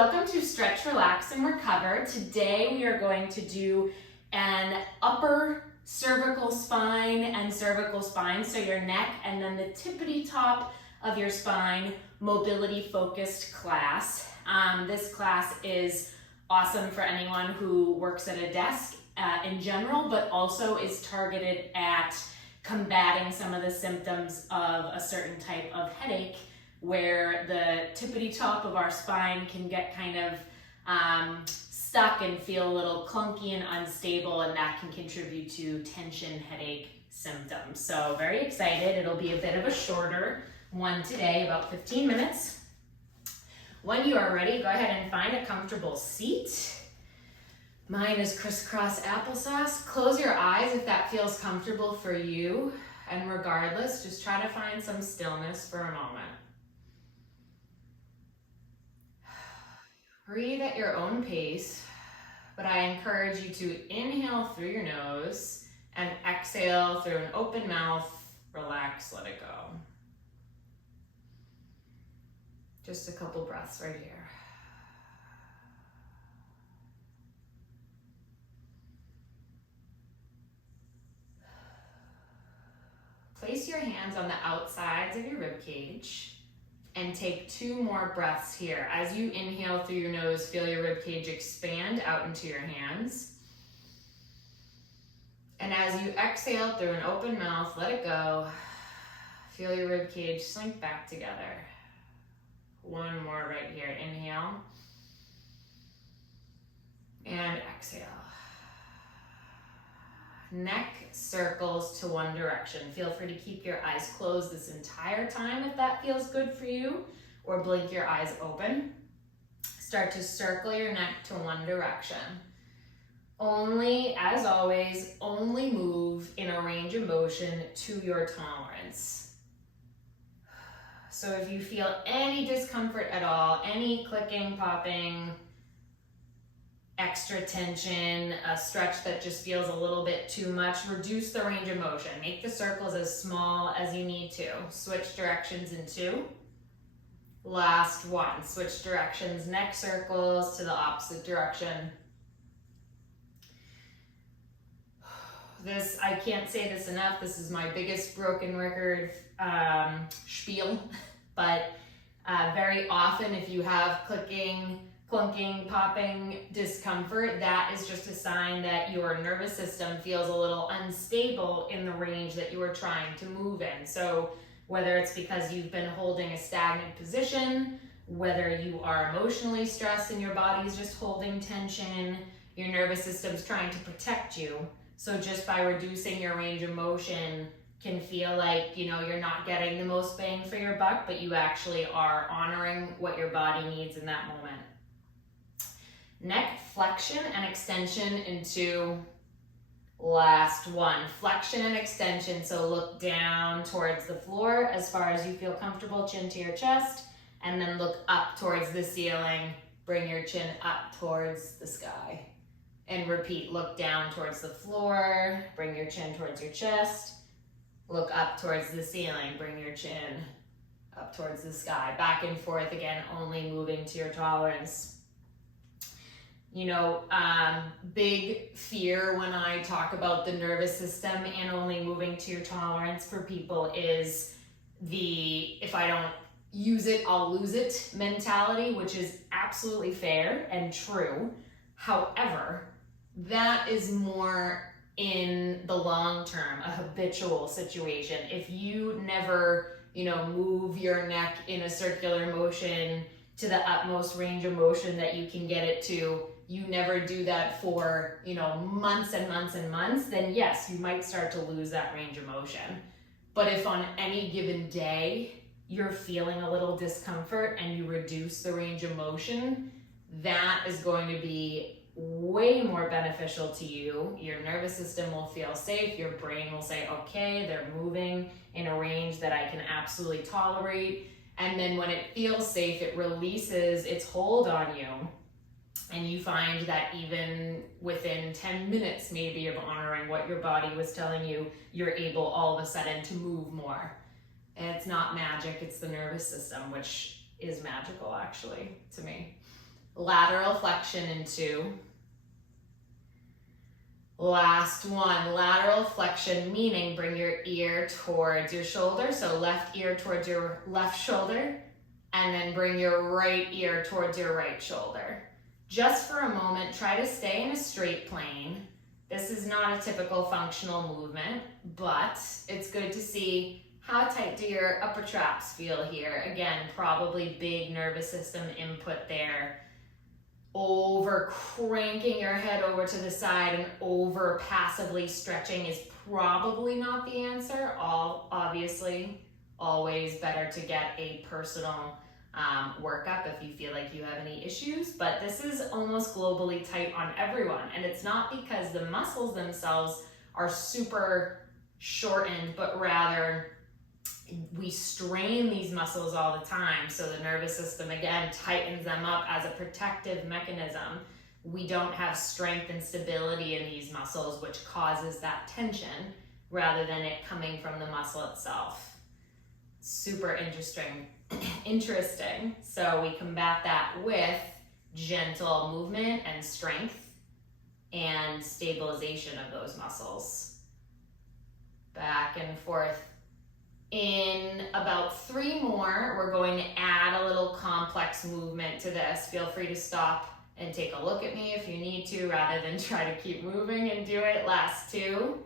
welcome to Stretch, Relax, and Recover. Today we are going to do an upper cervical spine and cervical spine, so your neck and then the tippity top of your spine, mobility focused class. This class is awesome for anyone who works at a desk in general, but also is targeted at combating some of the symptoms of a certain type of headache, where the tippity top of our spine can get kind of stuck and feel a little clunky and unstable, and that can contribute to tension headache symptoms. So very excited. It'll be a bit of a shorter one today, about 15 minutes. When you are ready, go ahead and find a comfortable seat. Mine is crisscross applesauce. Close your eyes if that feels comfortable for you. And regardless, just try to find some stillness for a moment. Breathe at your own pace, but I encourage you to inhale through your nose and exhale through an open mouth. Relax, let it go. Just a couple breaths right here. Place your hands on the outsides of your rib cage and take 2 more breaths here. As you inhale through your nose, feel your rib cage expand out into your hands. And as you exhale through an open mouth, let it go. Feel your rib cage slink back together. 1 more right here. Inhale and exhale. Neck circles to one direction. Feel free to keep your eyes closed this entire time if that feels good for you, or blink your eyes open. Start to circle your neck to one direction. Only, as always, only move in a range of motion to your tolerance. So if you feel any discomfort at all, any clicking, popping, extra tension, a stretch that just feels a little bit too much, reduce the range of motion. Make the circles as small as you need to. Switch directions in 2. Last one. Switch directions, neck circles to the opposite direction. This, I can't say this enough, this is my biggest broken record spiel, but very often if you have clicking, clunking, popping discomfort, that is just a sign that your nervous system feels a little unstable in the range that you are trying to move in. So whether it's because you've been holding a stagnant position, whether you are emotionally stressed and your body's just holding tension, your nervous system's trying to protect you. So just by reducing your range of motion can feel like, you're not getting the most bang for your buck, but you actually are honoring what your body needs in that moment. Neck flexion and extension into last one. Flexion and extension, so look down towards the floor as far as you feel comfortable, chin to your chest, and then look up towards the ceiling. Bring your chin up towards the sky. And repeat, look down towards the floor, bring your chin towards your chest, look up towards the ceiling, bring your chin up towards the sky. Back and forth again, only moving to your tolerance. Big fear when I talk about the nervous system and only moving to your tolerance for people is the if I don't use it, I'll lose it mentality, which is absolutely fair and true. However, that is more in the long term, a habitual situation. If you never, move your neck in a circular motion to the utmost range of motion that you can get it to, you never do that for, months and months and months, then yes, you might start to lose that range of motion. But if on any given day you're feeling a little discomfort and you reduce the range of motion, that is going to be way more beneficial to you. Your nervous system will feel safe. Your brain will say, okay, they're moving in a range that I can absolutely tolerate. And then when it feels safe, it releases its hold on you. And you find that even within 10 minutes maybe of honoring what your body was telling you, you're able all of a sudden to move more. And it's not magic, it's the nervous system, which is magical actually to me. lateral flexion in 2. Last one, lateral flexion, meaning bring your ear towards your shoulder. So left ear towards your left shoulder, and then bring your right ear towards your right shoulder. Just for a moment, try to stay in a straight plane. This is not a typical functional movement, but it's good to see how tight do your upper traps feel here. Again, probably big nervous system input there. Over cranking your head over to the side and over passively stretching is probably not the answer. Obviously, always better to get a personal workup if you feel like you have any issues, but this is almost globally tight on everyone, and it's not because the muscles themselves are super shortened, but rather we strain these muscles all the time, so the nervous system again tightens them up as a protective mechanism. We don't have strength and stability in these muscles, which causes that tension rather than it coming from the muscle itself. Super interesting. So we combat that with gentle movement and strength and stabilization of those muscles. Back and forth. In about 3 more, we're going to add a little complex movement to this. Feel free to stop and take a look at me if you need to, rather than try to keep moving and do it. Last 2.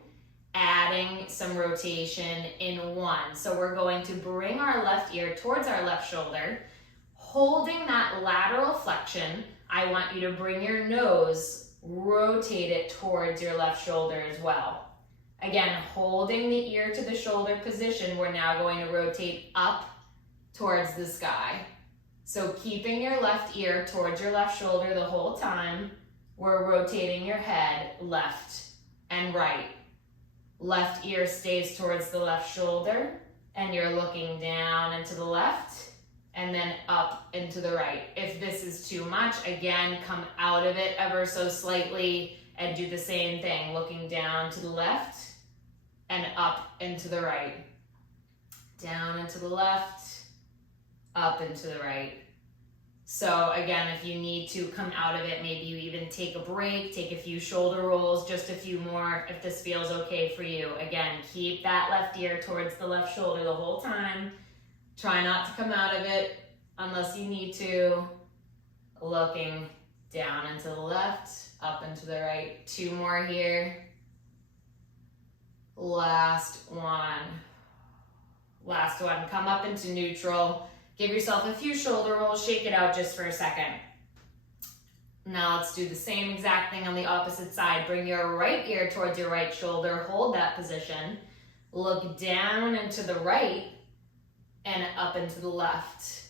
Adding some rotation in 1. So we're going to bring our left ear towards our left shoulder, holding that lateral flexion. I want you to bring your nose, rotate it towards your left shoulder as well. Again, holding the ear to the shoulder position, we're now going to rotate up towards the sky. So keeping your left ear towards your left shoulder the whole time, we're rotating your head left and right. Left ear stays towards the left shoulder, and you're looking down and to the left, and then up and to the right. If this is too much, again, come out of it ever so slightly and do the same thing, looking down to the left and up and to the right. Down and to the left, up and to the right. So again, if you need to come out of it, maybe you even take a break, take a few shoulder rolls, just a few more if this feels okay for you. Again, keep that left ear towards the left shoulder the whole time. Try not to come out of it unless you need to. Looking down and to the left, up and to the right. 2 more here. Last one. Last one. Come up into neutral. Give yourself a few shoulder rolls, shake it out just for a second. Now let's do the same exact thing on the opposite side. Bring your right ear towards your right shoulder, hold that position. Look down and to the right and up and to the left.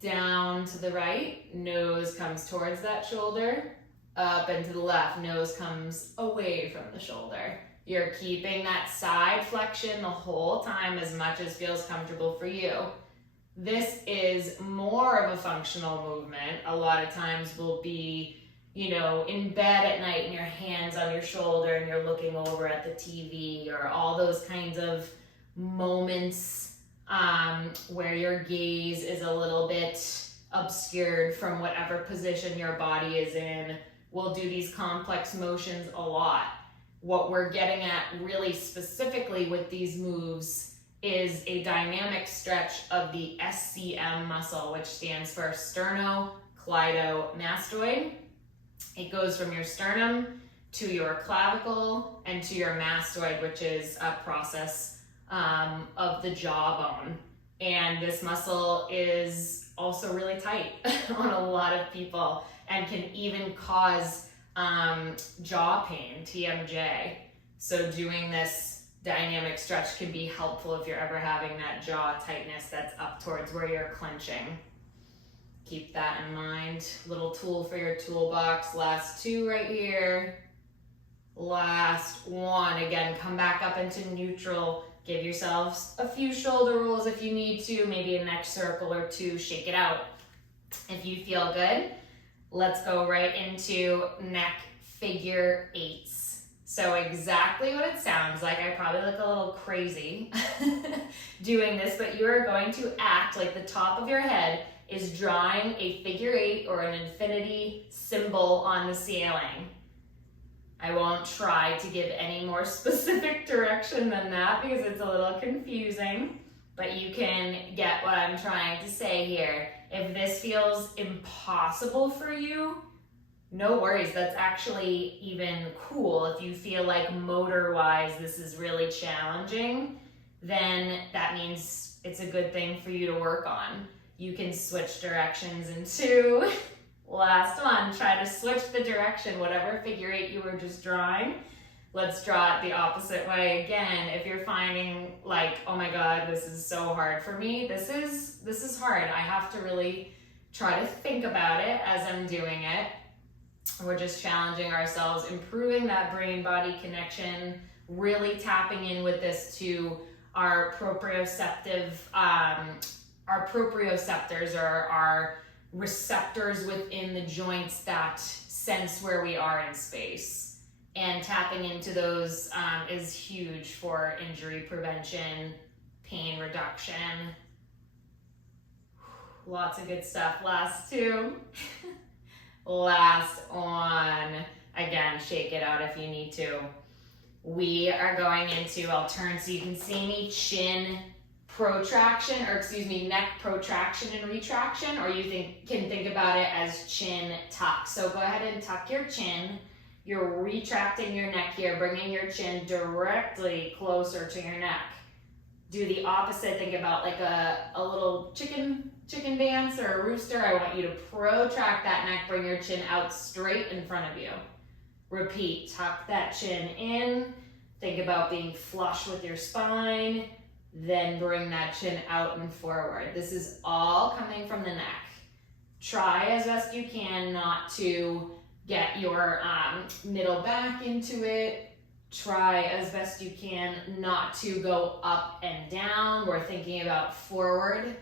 Down to the right, nose comes towards that shoulder. Up and to the left, nose comes away from the shoulder. You're keeping that side flexion the whole time as much as feels comfortable for you. This is more of a functional movement. A lot of times we'll be, in bed at night and your hands on your shoulder and you're looking over at the TV, or all those kinds of moments where your gaze is a little bit obscured from whatever position your body is in. We'll do these complex motions a lot. What we're getting at really specifically with these moves is a dynamic stretch of the SCM muscle, which stands for sternocleidomastoid. It goes from your sternum to your clavicle and to your mastoid, which is a process of the jawbone. And this muscle is also really tight on a lot of people and can even cause jaw pain, TMJ. So doing this dynamic stretch can be helpful if you're ever having that jaw tightness that's up towards where you're clenching. Keep that in mind. Little tool for your toolbox. Last 2 right here. Last 1. Again, come back up into neutral. Give yourselves a few shoulder rolls if you need to, maybe a neck circle or 2. Shake it out if you feel good. Let's go right into neck figure 8s. So exactly what it sounds like. I probably look a little crazy doing this, but you are going to act like the top of your head is drawing a figure 8 or an infinity symbol on the ceiling. I won't try to give any more specific direction than that because it's a little confusing, but you can get what I'm trying to say here. If this feels impossible for you, no worries, that's actually even cool. If you feel like motor-wise this is really challenging, then that means it's a good thing for you to work on. You can switch directions into, last one, try to switch the direction, whatever figure 8 you were just drawing. Let's draw it the opposite way again. If you're finding like, oh my God, this is so hard for me, this is hard. I have to really try to think about it as I'm doing it. We're just challenging ourselves, improving that brain-body connection, really tapping in with this to our proprioceptive, our proprioceptors are our receptors within the joints that sense where we are in space. And tapping into those is huge for injury prevention, pain reduction. Lots of good stuff. Last two. Last one. Again, shake it out if you need to. We are going into, I'll turn so you can see me, chin protraction, or excuse me, neck protraction and retraction, or you can think about it as chin tuck. So go ahead and tuck your chin. You're retracting your neck here, bringing your chin directly closer to your neck. Do the opposite. Think about like a little chicken dance or a rooster. I want you to protract that neck, bring your chin out straight in front of you. Repeat, tuck that chin in. Think about being flush with your spine. Then bring that chin out and forward. This is all coming from the neck. Try as best you can not to get your middle back into it. Try as best you can not to go up and down. We're thinking about forward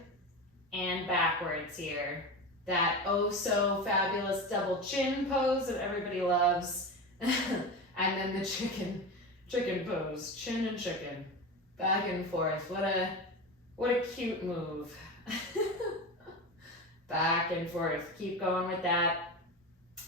and backwards here. That oh so fabulous double chin pose that everybody loves. And then the chicken pose, chin and chicken. Back and forth. What a cute move. Back and forth. Keep going with that.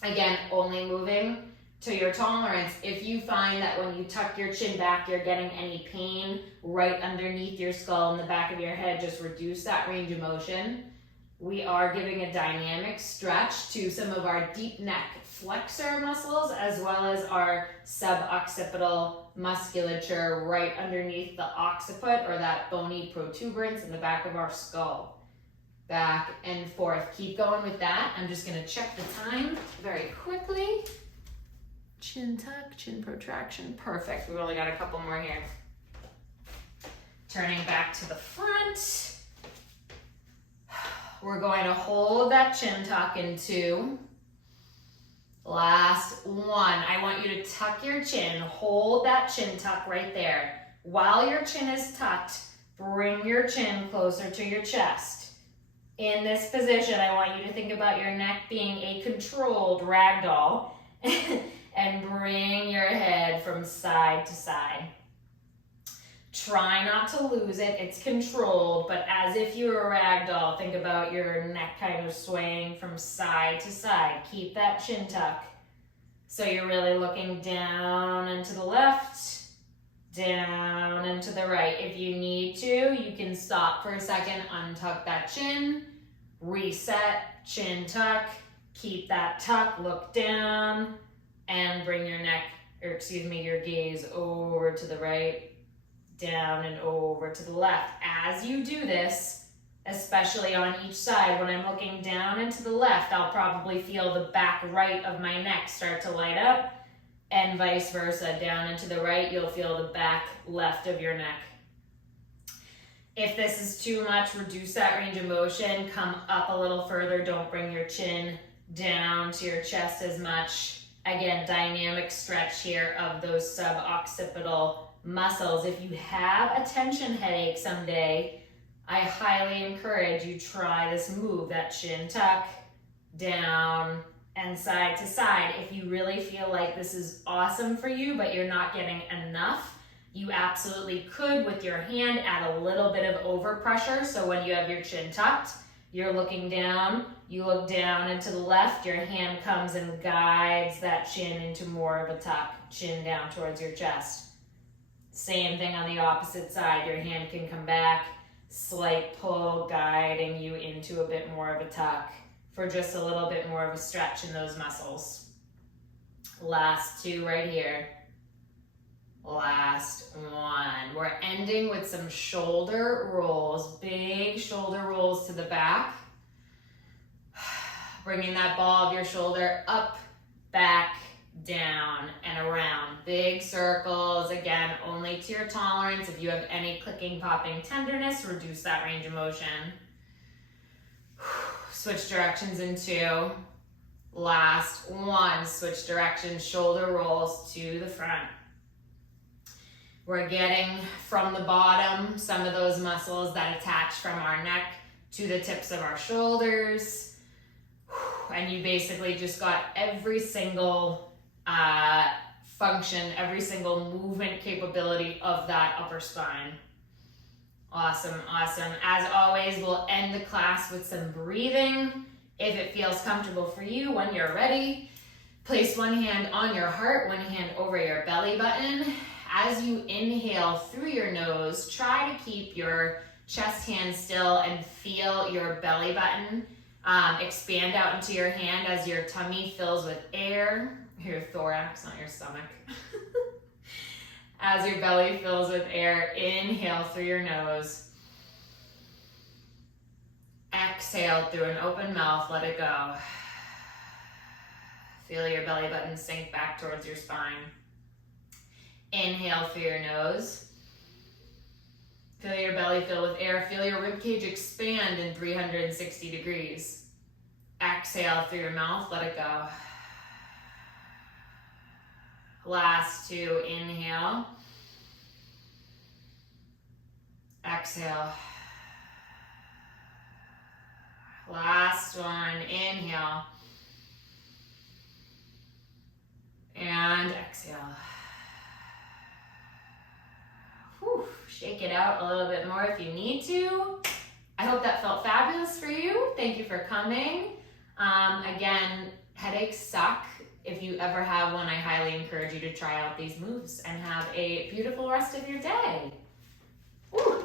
Again, only moving to your tolerance. If you find that when you tuck your chin back, you're getting any pain right underneath your skull in the back of your head, just reduce that range of motion. We are giving a dynamic stretch to some of our deep neck flexor muscles as well as our suboccipital musculature right underneath the occiput or that bony protuberance in the back of our skull. Back and forth. Keep going with that. I'm just going to check the time very quickly. Chin tuck, chin protraction. Perfect. We've only got a couple more here. Turning back to the front. We're going to hold that chin tuck in 2. Last one. I want you to tuck your chin. Hold that chin tuck right there. While your chin is tucked, bring your chin closer to your chest. In this position, I want you to think about your neck being a controlled ragdoll and bring your head from side to side. Try not to lose it. It's controlled, but as if you were a ragdoll, think about your neck kind of swaying from side to side. Keep that chin tuck. So you're really looking down and to the left, down and to the right. If you need to, you can stop for a second, untuck that chin, reset, chin tuck, keep that tuck, look down, and bring your your gaze over to the right, down and over to the left. As you do this, especially on each side, when I'm looking down and to the left, I'll probably feel the back right of my neck start to light up, and vice versa. Down and to the right, you'll feel the back left of your neck. If this is too much, reduce that range of motion, come up a little further. Don't bring your chin down to your chest as much. Again, dynamic stretch here of those suboccipital muscles. If you have a tension headache someday, I highly encourage you try this move, that chin tuck, down and side to side. If you really feel like this is awesome for you, but you're not getting enough, you absolutely could, with your hand, add a little bit of overpressure. So when you have your chin tucked, You're looking down, you look down and to the left, your hand comes and guides that chin into more of a tuck, chin down towards your chest. Same thing on the opposite side, your hand can come back, slight pull, guiding you into a bit more of a tuck for just a little bit more of a stretch in those muscles. Last two right here. Last one. We're ending with some shoulder rolls, big shoulder rolls to the back. Bringing that ball of your shoulder up, back, down, and around. Big circles, again, only to your tolerance. If you have any clicking, popping, tenderness, reduce that range of motion. Switch directions in two. Last one, switch directions, shoulder rolls to the front. We're getting from the bottom some of those muscles that attach from our neck to the tips of our shoulders. And you basically just got every single function, every single movement capability of that upper spine. Awesome, awesome. As always, we'll end the class with some breathing. If it feels comfortable for you, when you're ready, place one hand on your heart, one hand over your belly button. As you inhale through your nose, try to keep your chest hand still and feel your belly button expand out into your hand as your tummy fills with air, your thorax, not your stomach. As your belly fills with air, inhale through your nose. Exhale through an open mouth, let it go. Feel your belly button sink back towards your spine. Inhale through your nose. Feel your belly fill with air. Feel your ribcage expand in 360 degrees. Exhale through your mouth, let it go. Last two, inhale. Exhale. Last one, inhale. And exhale. Whew. Shake it out a little bit more if you need to. I hope that felt fabulous for you. Thank you for coming. Again, headaches suck. If you ever have one, I highly encourage you to try out these moves and have a beautiful rest of your day. Woo.